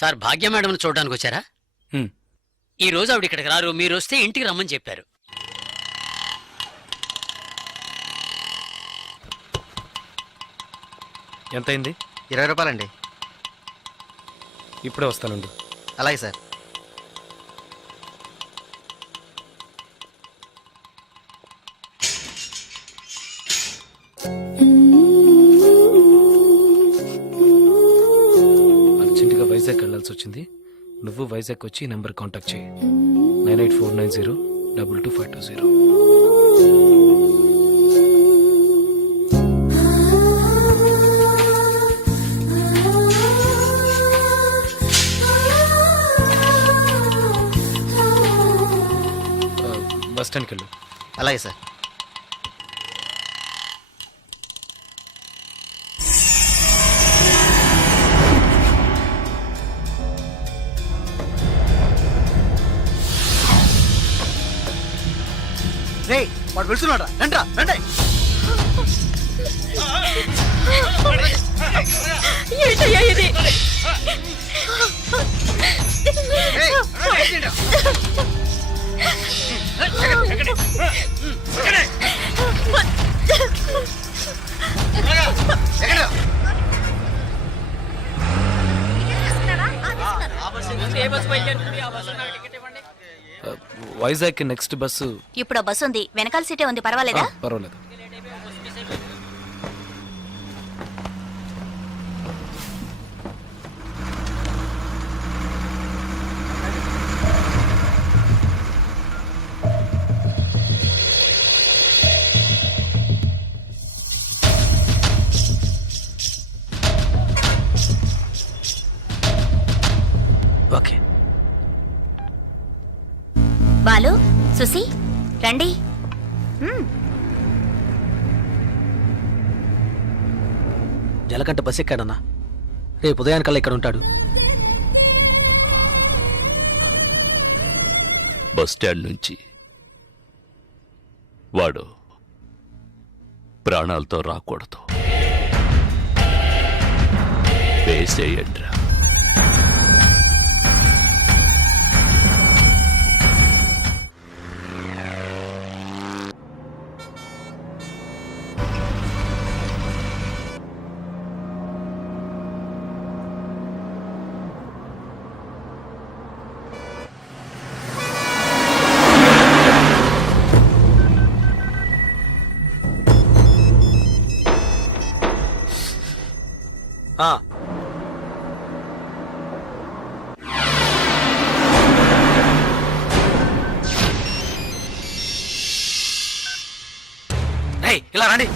Sir భాగ్య madam చూడడానికి వచ్చారా? ఈ రోజు ఆవిడ ఇక్కడికి రారు, మీరు వస్తే ఇంటికి రమ్మని చెప్పారు. ఎంతైంది? 20 రూపాయలండి. ఇప్పుడే వస్తానండి. అలాగే సార్. అర్జెంటుగా వైజాగ్ వెళ్ళాల్సి వచ్చింది. నువ్వు వైజాగ్ వచ్చి ఈ నెంబర్ కాంటాక్ట్ చేయి. 9849022520. బస్ స్టాండ్కి వెళ్ళు. అలాగే సార్. వాడు వెళ్తున్నాడు. రండ్రా రండి. ఇది వైజాగ్ నెక్స్ట్ బస్సు. ఇప్పుడు ఆ బస్సు ఉంది, వెనకాల సీటే ఉంది, పర్వాలేదా? పర్వాలేదు. ఓకే. బాలు, సుసి, రండి. జలకంట బస్ ఎక్కాడన్నా. రేపు ఉదయానికల్లా ఇక్కడ ఉంటాడు. బస్ స్టాండ్ నుంచి వాడు ప్రాణాలతో రాకూడదు. వేసేయండ్రా. ఇలా రండి.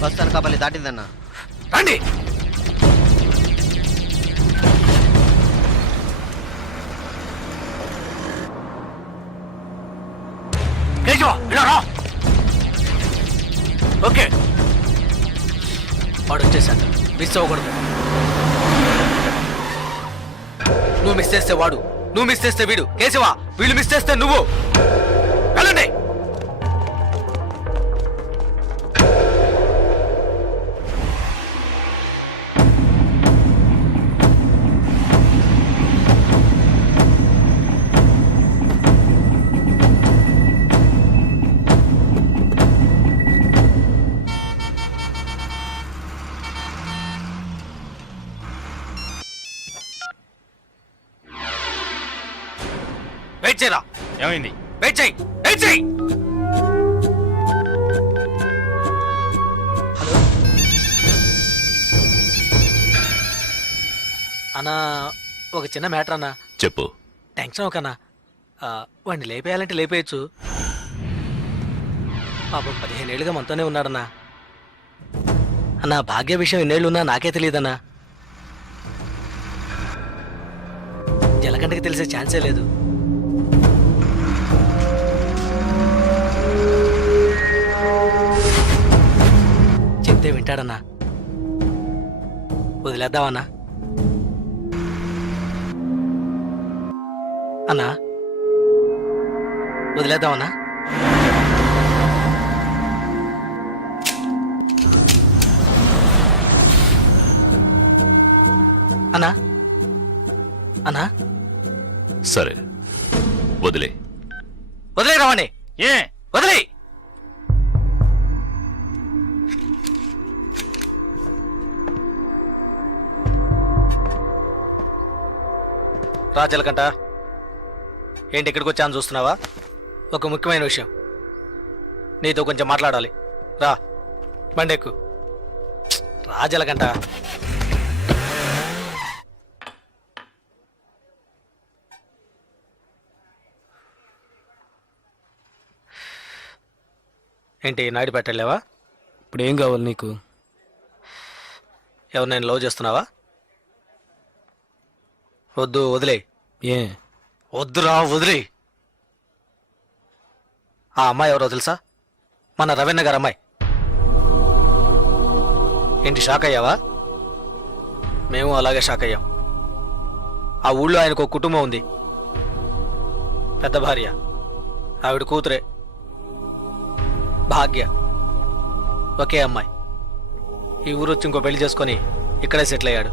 బస్ అనకాపల్లి దాటిందన్నా. రండి. ఓకే, వాడు వచ్చేసాడు. మిస్ అవ్వకూడదు. నువ్వు మిస్ చేస్తే వాడు, నువ్వు మిస్ చేస్తే వీడు. కేశవా, వీళ్ళు మిస్ చేస్తే నువ్వు. వెళ్ళండి. వెయిట్ చేయరా. ఏమైంది? వెయిట్ చేయి, వెయిట్ చేయి. హలో అన్నా, ఒక చిన్న మ్యాటర్ అన్నా. చెప్పు. టెన్షన్ ఒకన్నా. వాడిని లేపేయాలంటే లేపేయచ్చు. పాపం 15 ఏళ్ళుగా మనతోనే ఉన్నాడన్నా. అన్నా, భాగ్య విషయం ఎన్నేళ్ళు ఉన్నా నాకే తెలియదన్నా. జలకంటకి తెలిసే ఛాన్సే లేదు. చెప్తే వింటాడన్నా. వదిలేద్దామన్నా. అన్నా, వదిలేద్దామన్నా. అన్నా అన్నా సరే వదిలే. వదిలే రావండి. ఏ వదిలే. రాజలకంట ఏంటి ఇక్కడికి వచ్చాను చూస్తున్నావా? ఒక ముఖ్యమైన విషయం నీతో కొంచెం మాట్లాడాలి. రా బండెక్కు. రాజలకంట ఏంటి నాయుడుపేట వెళ్ళావా? ఇప్పుడు ఏం కావాలి నీకు? ఎవరు నేను లవ్ చేస్తున్నావా? వద్దు వదిలే. ఏ వద్దురా వదిలే. ఆ అమ్మాయి ఎవరో తెలుసా? మన రవీణ గారు అమ్మాయి. ఏంటి షాక్ అయ్యావా? మేము అలాగే షాక్ అయ్యాం. ఆ ఊళ్ళో ఆయనకు ఒక కుటుంబం ఉంది, పెద్ద భార్య, ఆవిడ కూతురే భాగ్య, ఒకే అమ్మాయి. ఈ ఊరు వచ్చి ఇంకో పెళ్లి చేసుకొని ఇక్కడే సెటిల్ అయ్యాడు.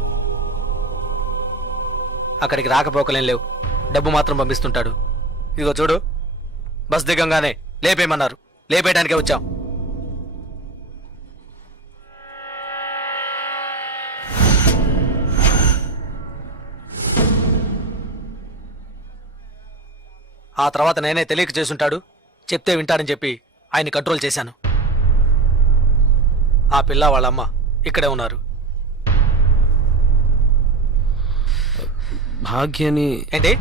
అక్కడికి రాకపోకలేం లేవు, డబ్బు మాత్రం పంపిస్తుంటాడు. ఇదిగో చూడు, బస్ దిగంగానే లేపేయమన్నారు, లేపేయడానికే వచ్చాం. ఆ తర్వాత నేనే తెలియక చేసుంటాడు, చెప్తే వింటాడని చెప్పి ఆయన కంట్రోల్ చేశాను. ఆ పిల్ల వాళ్ళమ్మ ఇక్కడే ఉన్నారు. భాగ్యని ఏంటి?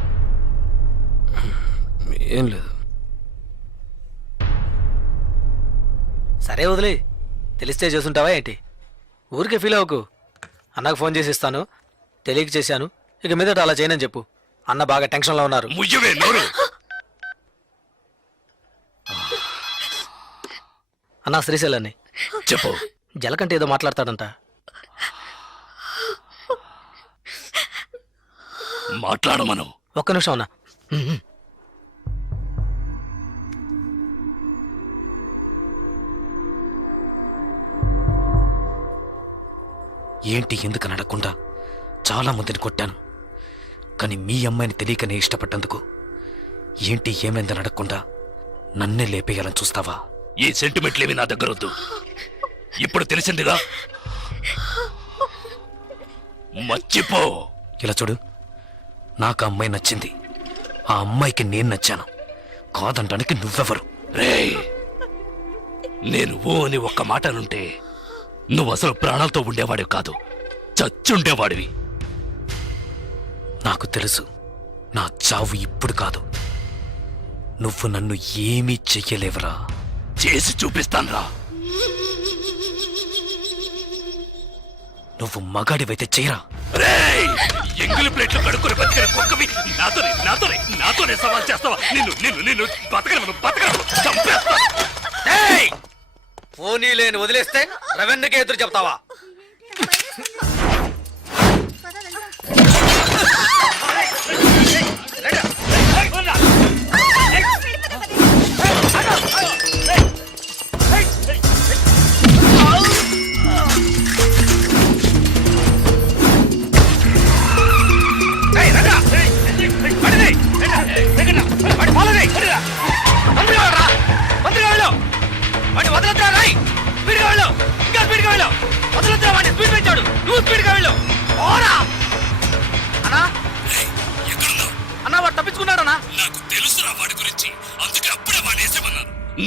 ఏం లేదు. సరే వదిలే. తెలిస్తే చేసుంటావా ఏంటి? ఊరికే ఫీల్ అవ్వకు. అన్నకు ఫోన్ చేసి ఇస్తాను, తెలియక చేశాను, ఇక మీదట అలా చేయనని చెప్పు. అన్న బాగా టెన్షన్లో ఉన్నారు. ముయ్యవే నోరు. అన్న శ్రీశైలాన్ని చెప్పు. జలకంటే ఏదో మాట్లాడతాడంట. మాట్లాడమను. ఒక్క నిమిషం అన్న. ఏంటి ఎందుకు నడకుండా చాలా మందిని కొట్టాను, కానీ మీ అమ్మాయిని తెలియకనే ఇష్టపడ్డందుకు ఏంటి ఏమైందని అడగకుండా నన్నే లేపేయాలని చూస్తావా? ఈ సెంటిమెంట్లేవి నా దగ్గర వద్దు. ఇప్పుడు తెలిసిందిగా, మర్చిపో. ఇలా చూడు, నాకు ఆ అమ్మాయి నచ్చింది, ఆ అమ్మాయికి నేను నచ్చాను. కాదంటానికి నువ్వెవరు? రేయ్, నేను ఓ అని ఒక్క మాట అనుంటే నువ్వు అసలు ప్రాణాలతో ఉండేవాడివి కాదు, చచ్చుండేవాడివి. నాకు తెలుసు, నా చావు ఇప్పుడు కాదు. నువ్వు నన్ను ఏమీ చెయ్యలేవరా. చేసి చూపిస్తాన్రా. నువ్వు మగాడివైతే చేయరా. రేయ్, ఎంగిలి ప్లేట్లు కడుక్కొని బతికిన కుక్కవి నాతోనే సవాల్ చేస్తావా? నిన్ను బతకను చంపేస్తా. పోనీ లేని వదిలేస్తే రవెన్నకే ఎదురు చెప్తావా?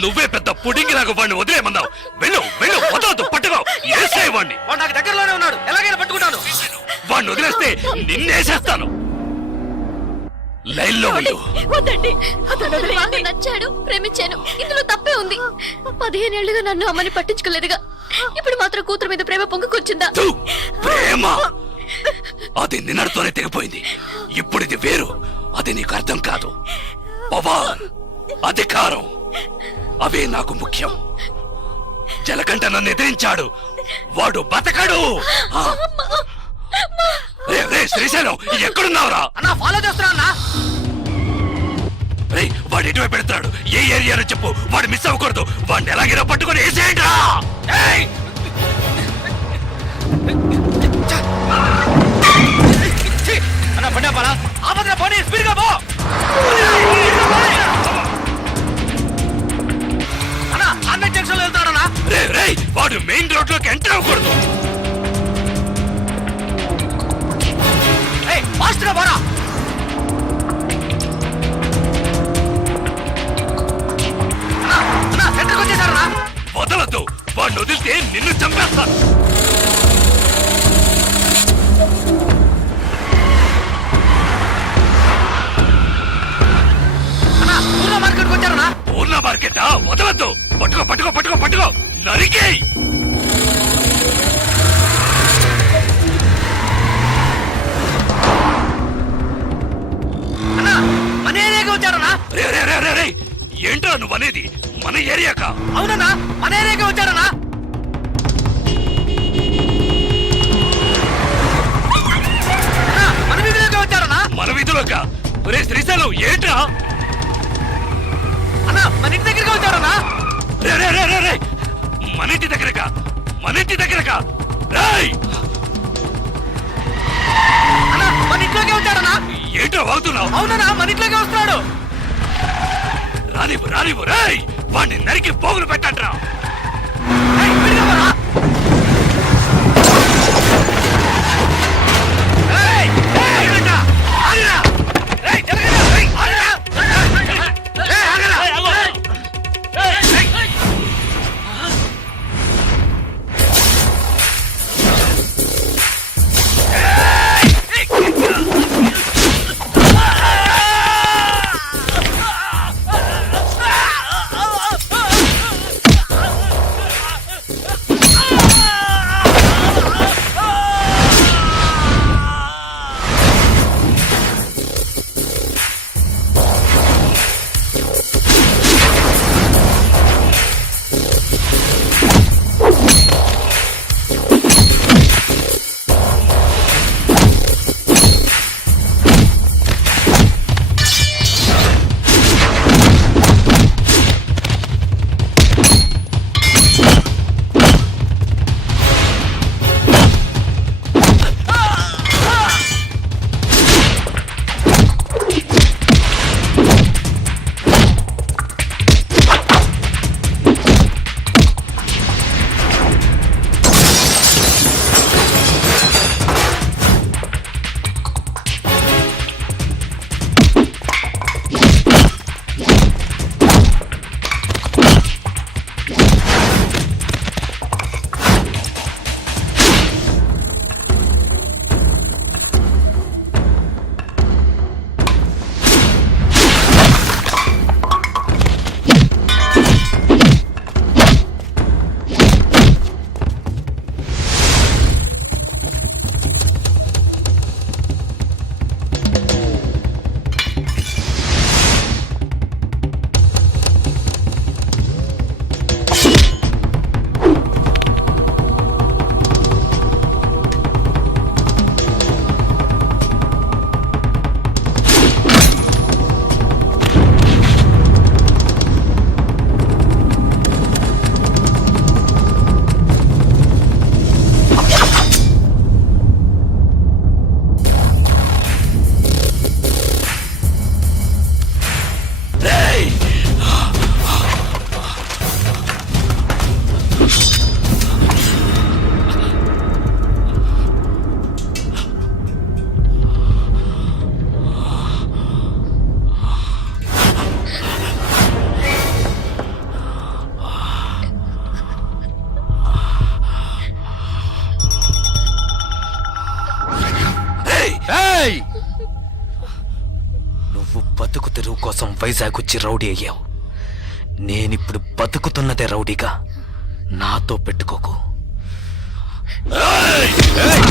నువ్వే పెద్ద పుడింగి నాకు వాడిని వదిలేమన్నావు. వెళ్ళు వెళ్ళు, వదలదు, పట్టుకో, వేసేవాడిని. వాడు నాకు దగ్గరలోనే ఉన్నాడు, ఎలాగైనా పట్టుకుంటాను. వాడిని వదిలేస్తే నిన్నేసేస్తాను. లైన్లో వెళ్ళు. వద్దండి, నాకు నచ్చాడు, ప్రేమించాను, ఇందులో తప్పే ఉంది. 15 ఏళ్లుగా నన్ను అమ్మని పట్టించుకోలేదుగా, ఇప్పుడు మాత్రం కూతురు మీద ప్రేమ పొంగుకొచ్చిందా? థు, ప్రేమ అది నిన్నటితోనే తెగిపోయింది. ఇప్పుడు ఇది వేరు, అది నీకు అర్థం కాదు. పవర్, అధికారం, అవే నాకు ముఖ్యం. జలకంట నన్ను ఎదిరించాడు, వాడు బతకడు. శ్రీశైలం, ఎక్కడున్నావురా? అన్నా ఫాలో చేస్తున్నా. వాడు ఎటువైపు పెడతాడు, ఏ ఏరియాలో చెప్పు, వాడు మిస్ అవ్వకూడదు. వాడిని ఎలాగైనా పట్టుకొని వేసేయండి రా. అన్నా బండి ఆపాలా? సరిపోతున్నా పోనీ స్పీడ్ గా పో అన్నా అన్న జంక్షన్ లో వెళ్తాడన్నా రే వాడు మెయిన్ రోడ్ లోకి ఎంటర్ అవ్వకూడదు. ఫాస్ట్ గా పోరా అన్నా సెంటర్కి వచ్చేసారన్నా వదలద్దు, వాడిని వదిలితే నిన్ను చంపేస్తాను. అన్నా పూర్వ మార్కెట్కి వచ్చారన్నా పూర్ణ మార్కెట్ వదలద్దు, పట్టుకో పట్టుకో పట్టుకో పట్టుకో నరికేయ్. అన్నా మన ఏరియాకి వచ్చారన్నా రే రే రే రే రే ఏంట్రా నువ్వు అనేది? మన ఏరియాకా? అవునన్నా మన ఏరియాకి వచ్చారన్నా అన్నా, మన వీధిలోకి వచ్చారన్నా మన వీధిలోకా? రే శ్రీశైలం ఏంట్రా? అన్నా మన ఇంటి దగ్గరికి వచ్చారన్నా రే రే రే రే రే మన ఇంటి దగ్గరకా? మన ఇంటి దగ్గరకా? రేయ్ అన్నా మన ఇంట్లోకి వచ్చారన్నా ఏంట్రా వాగుతున్నావు? అవునన్నా మన ఇంట్లోకి వస్తున్నాడు రానివ్వు రానివ్వు రేయ్ వాడిని నరికి పోగులు పెట్టండ్రా. ఏయ్, విడిగా పోరా. ఏయ్, ఏయ్, విడిగా. ఆగిరా. ఏయ్, జరగరా. ఏయ్, ఆగిరా. ఏయ్, ఆగరా. ఏయ్, ఏయ్. నువ్వు బతుకు తెరువు కోసం వైజాగ్ వచ్చి రౌడీ అయ్యావు. నేనిప్పుడు బతుకుతున్నదే రౌడీగా. నాతో పెట్టుకోకు. ఏయ్! ఏయ్!